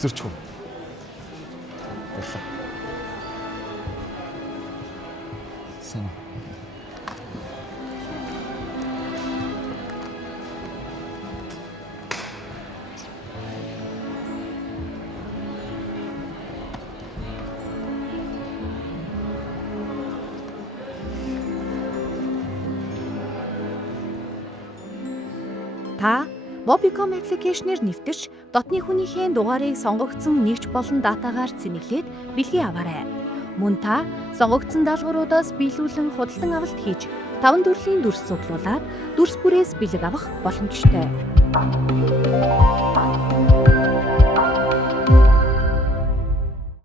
Зөрчих үү? Баярлалаа. Сайн уу? Та Mobicom application-ээр нэвтэрч дотны хүнийхээ дугаарыг сонгогдсон нэгж болон датагаар цэнэглээд бэлгийн аваарай. Мөн та сонгогдсон даалгавруудаас биелүүлэн худалдан авалт хийж 5 төрлийн дүрс цуглуулад дүрс бүрээс бэлэг авах боломжтой.